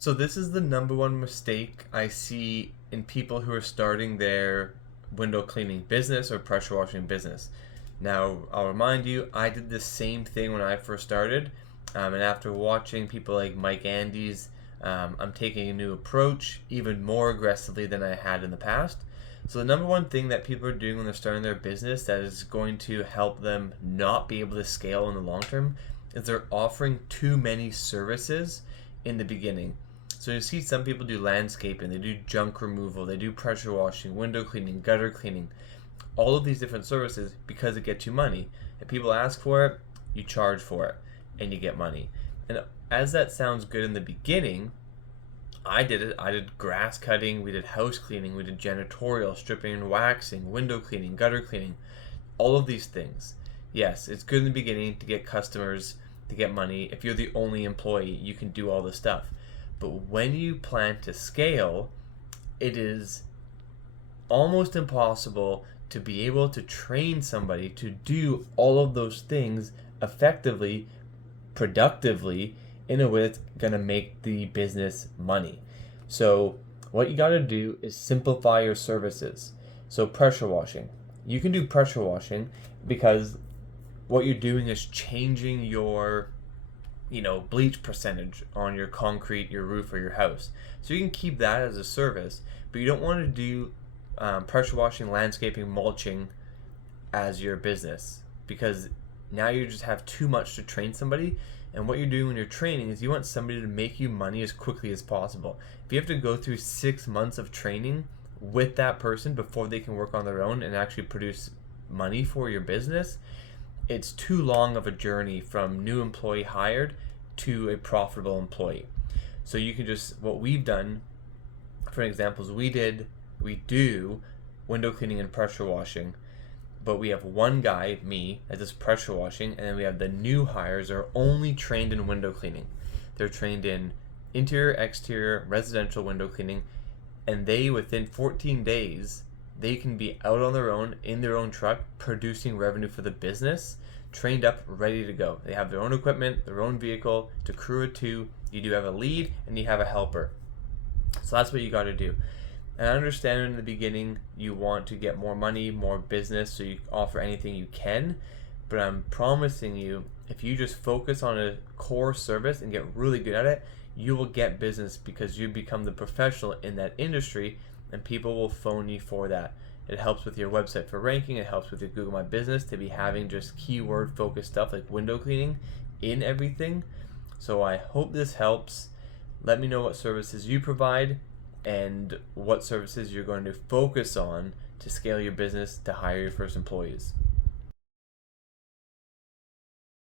So this is the number one mistake I see in people who are starting their window cleaning business or pressure washing business. Now, I'll remind you, I did the same thing when I first started, and after watching people like Mike Andes, I'm taking a new approach, even more aggressively than I had in the past. So the number one thing that people are doing when they're starting their business that is going to help them not be able to scale in the long term is they're offering too many services in the beginning. So you see some people do landscaping, they do junk removal, they do pressure washing, window cleaning, gutter cleaning, all of these different services because it gets you money. If people ask for it, you charge for it and you get money. And as that sounds good in the beginning, I did it. I did grass cutting, we did house cleaning, we did janitorial, stripping and waxing, window cleaning, gutter cleaning, all of these things. Yes, it's good in the beginning to get customers, to get money. If you're the only employee, you can do all this stuff. But when you plan to scale, it is almost impossible to be able to train somebody to do all of those things effectively, productively, in a way that's going to make the business money. So, what you got to do is simplify your services. So, pressure washing. You can do pressure washing because what you're doing is changing your bleach percentage on your concrete, your roof, or your house. So you can keep that as a service, but you don't want to do pressure washing, landscaping, mulching as your business because now you just have too much to train somebody. And what you're doing when you're training is you want somebody to make you money as quickly as possible. If you have to go through 6 months of training with that person before they can work on their own and actually produce money for your business, it's too long of a journey from new employee hired to a profitable employee. So you can just, what we've done, for examples, we do window cleaning and pressure washing, but we have one guy, me, that does pressure washing, and then we have the new hires are only trained in window cleaning. They're trained in interior, exterior, residential window cleaning, and they, within 14 days, they can be out on their own, in their own truck, producing revenue for the business, trained up, ready to go. They have their own equipment, their own vehicle, to crew it to. You do have a lead, and you have a helper. So that's what you got to do. And I understand in the beginning you want to get more money, more business, so you offer anything you can. But I'm promising you, if you just focus on a core service and get really good at it, you will get business because you become the professional in that industry and people will phone you for that. It helps with your website for ranking, it helps with your Google My Business to be having just keyword focused stuff like window cleaning in everything. So I hope this helps. Let me know what services you provide and what services you're going to focus on to scale your business to hire your first employees.